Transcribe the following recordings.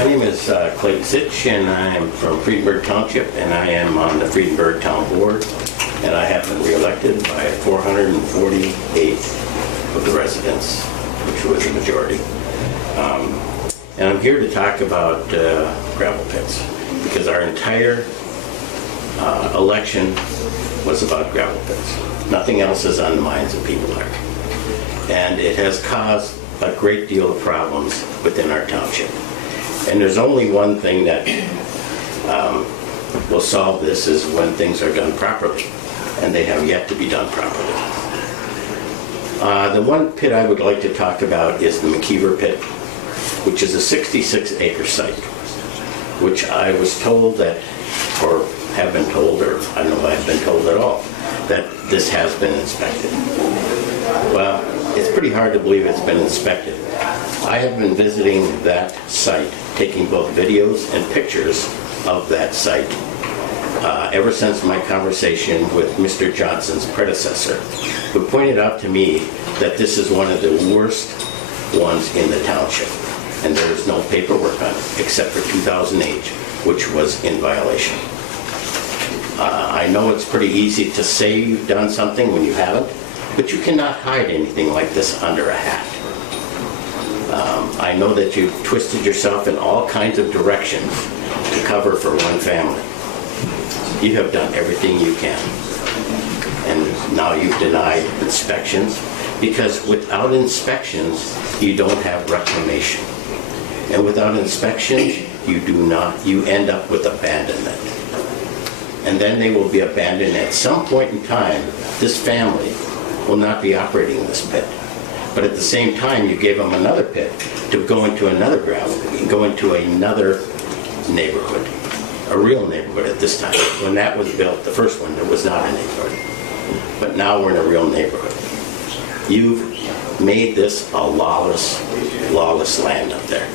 My name is Clayton Sitch, and I am from Friedenberg Township, and I am on the Friedenberg Town Board, and I have been reelected by 448 of the residents, which was a majority. And I'm here to talk about gravel pits, because our entire election was about gravel pits. Nothing else is on the minds of people there. And it has caused a great deal of problems within our township. And there's only one thing that will solve this, is when things are done properly, and they have yet to be done properly. The one pit I would like to talk about is the McKeever pit, which is a 66-acre site, which I was told that, or have been told, or I don't know if I've been told at all, that this has been inspected. Well, it's pretty hard to believe it's been inspected. I have been visiting that site, taking both videos and pictures of that site ever since my conversation with Mr. Johnson's predecessor, who pointed out to me that this is one of the worst ones in the township, and there is no paperwork on it except for 2008, which was in violation. I know it's pretty easy to say you've done something when you haven't, but you cannot hide anything like this under a hat. I know that you've twisted yourself in all kinds of directions to cover for one family. You have done everything you can. And now you've denied inspections, because without inspections, you don't have reclamation. And without inspections, you end up with abandonment. And then they will be abandoned at some point in time. This family will not be operating this pit. But at the same time, you gave them another pit to go into another gravel, go into another neighborhood, a real neighborhood at this time. When that was built, the first one, there was not a neighborhood. But now we're in a real neighborhood. You've made this a lawless land up there.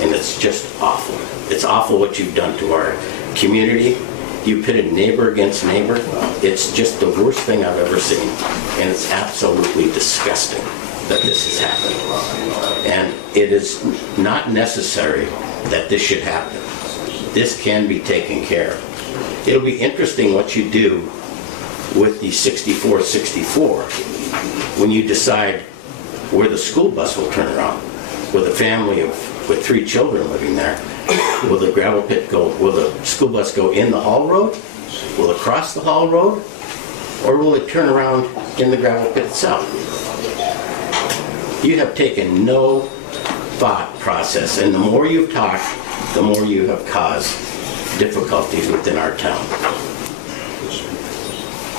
And it's just awful. It's awful what you've done to our community. You pitted neighbor against neighbor. It's just the worst thing I've ever seen. And it's absolutely disgusting that this has happened. And it is not necessary that this should happen. This can be taken care of. It'll be interesting what you do with the 6464 when you decide where the school bus will turn around. With a family with 3 children living there, will the gravel pit go, will the school bus go in the Hall Road? Will it cross the Hall Road? Or will it turn around in the gravel pit itself? You have taken no thought process, and the more you've talked, the more you have caused difficulties within our town.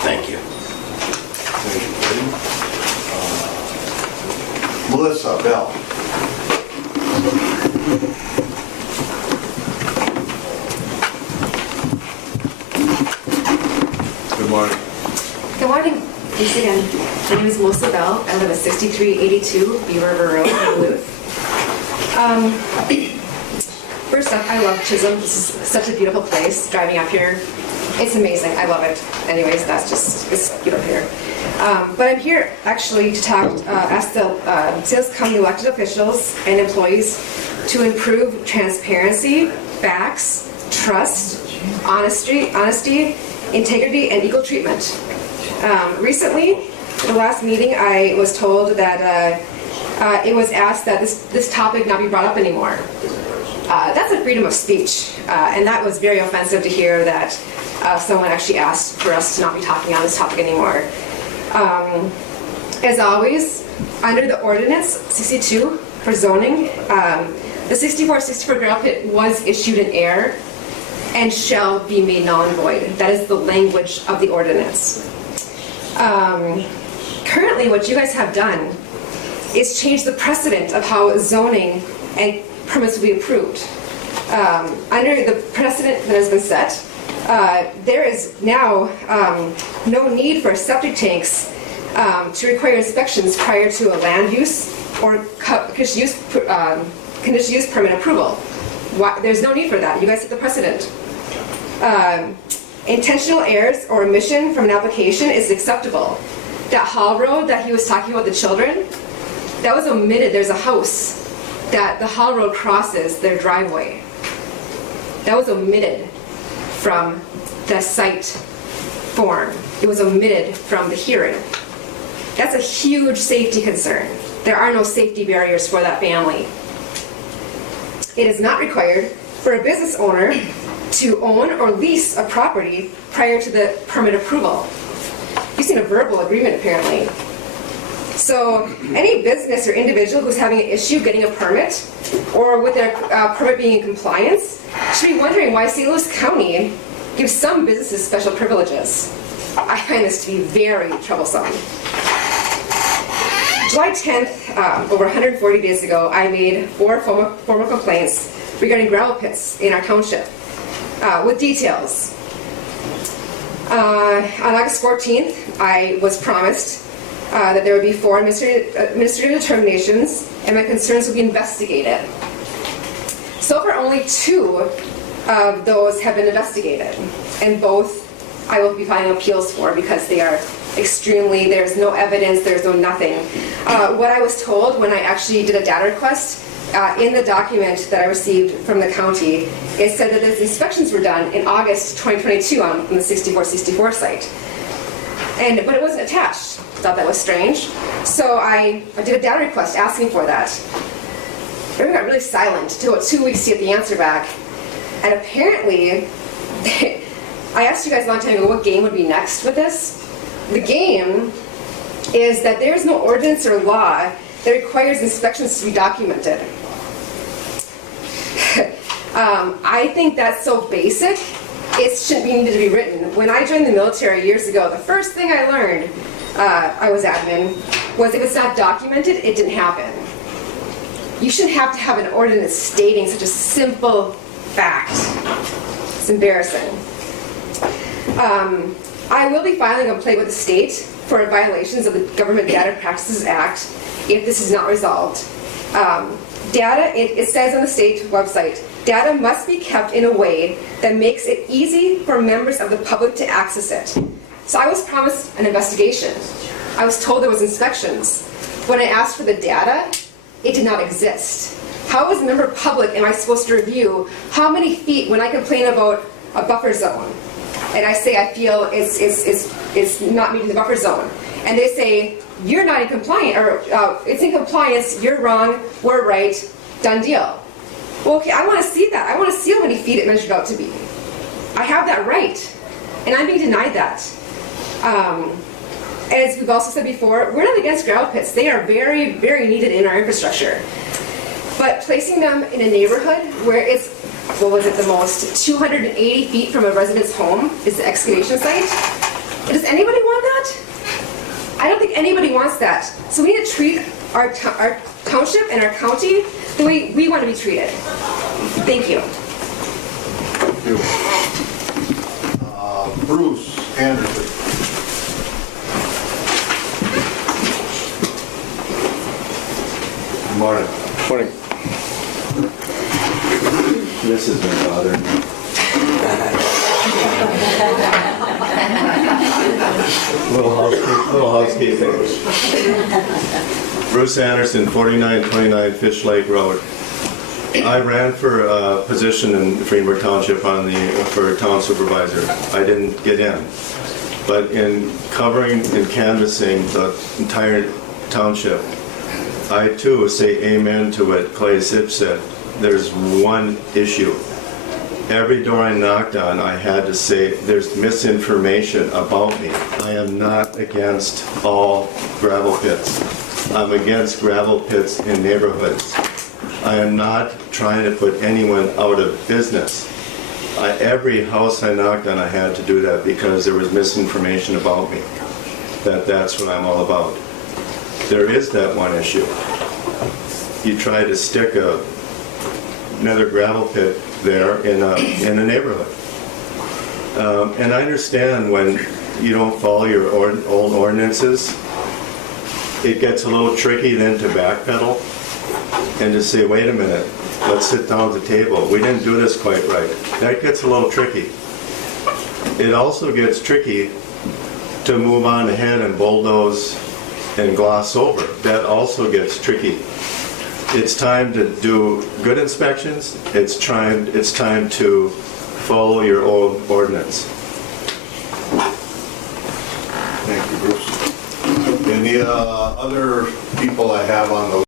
Thank you. Melissa Bell. Good morning. Good morning. Thanks again. My name is Melissa Bell. I live at 6382 Beaver River Road in Duluth. First up, I love Chisholm. This is such a beautiful place. Driving up here, it's amazing. I love it. Anyways, it's beautiful here. But I'm here actually to ask the Sales County elected officials and employees to improve transparency, facts, trust, honesty, integrity, and equal treatment. Recently, at the last meeting, I was told that it was asked that this topic not be brought up anymore. That's a freedom of speech, and that was very offensive to hear that someone actually asked for us to not be talking on this topic anymore. As always, under the ordinance 62 for zoning, the 6464 gravel pit was issued in error and shall be made null and void. That is the language of the ordinance. Currently, what you guys have done is change the precedent of how zoning and permits will be approved. Under the precedent that has been set, there is now no need for septic tanks to require inspections prior to a land use or conditional use permit approval. There's no need for that. You guys set the precedent. Intentional errors or omission from an application is acceptable. That Hall Road that he was talking about, the children, that was omitted. There's a house that the Hall Road crosses their driveway. That was omitted from the site form. It was omitted from the hearing. That's a huge safety concern. There are no safety barriers for that family. It is not required for a business owner to own or lease a property prior to the permit approval. You've seen a verbal agreement apparently. So any business or individual who's having an issue getting a permit or with their permit being in compliance should be wondering why St. Louis County gives some businesses special privileges. I find this to be very troublesome. July 10th, over 140 days ago, I made 4 formal complaints regarding gravel pits in our township with details. On August 14th, I was promised that there would be 4 administrative determinations and my concerns would be investigated. So far, only 2 of those have been investigated, and both I will be filing appeals for because they are extremely, there's no evidence, there's no nothing. What I was told when I actually did a data request, in the document that I received from the county, it said that the inspections were done in August 2022 on the 6464 site. But it wasn't attached. Thought that was strange. So I did a data request asking for that. Everyone got really silent until 2 weeks to get the answer back. And apparently, I asked you guys a long time ago what game would be next with this. The game is that there's no ordinance or law that requires inspections to be documented. I think that's so basic, it shouldn't be needed to be written. When I joined the military years ago, the first thing I learned, I was admin, was if it's not documented, it didn't happen. You shouldn't have to have an ordinance stating such a simple fact. It's embarrassing. I will be filing a complaint with the state for violations of the Government Data Practices Act if this is not resolved. Data, it says on the state website, data must be kept in a way that makes it easy for members of the public to access it. So I was promised an investigation. I was told there was inspections. When I asked for the data, it did not exist. How as a member of public am I supposed to review how many feet when I complain about a buffer zone? And I say I feel it's not meeting the buffer zone. And they say, you're not in compliance, or it's in compliance, you're wrong, we're right, done deal. Well, okay, I want to see that. I want to see how many feet it measured out to be. I have that right, and I'm being denied that. As we've also said before, we're not against gravel pits. They are very, very needed in our infrastructure. But placing them in a neighborhood where it's, what was it, the most 280 feet from a resident's home is the excavation site? Does anybody want that? I don't think anybody wants that. So we need to treat our township and our county the way we want to be treated. Thank you. Thank you. Bruce Anderson. Good morning. Morning. This has been bothering me. Little housekeeping. Bruce Anderson, 4929 Fish Lake Road. I ran for a position in Freenberg Township for town supervisor. I didn't get in. But in covering and canvassing the entire township, I too say amen to what Clay Zip said. There's one issue. Every door I knocked on, I had to say there's misinformation about me. I am not against all gravel pits. I'm against gravel pits in neighborhoods. I am not trying to put anyone out of business. Every house I knocked on, I had to do that because there was misinformation about me. That's what I'm all about. There is that one issue. You try to stick another gravel pit there in a neighborhood. And I understand when you don't follow your old ordinances, it gets a little tricky then to backpedal and to say, wait a minute, let's sit down at the table. We didn't do this quite right. That gets a little tricky. It also gets tricky to move on ahead and bulldoze and gloss over. That also gets tricky. It's time to do good inspections. It's time to follow your own ordinance. Thank you, Bruce. Any other people I have on the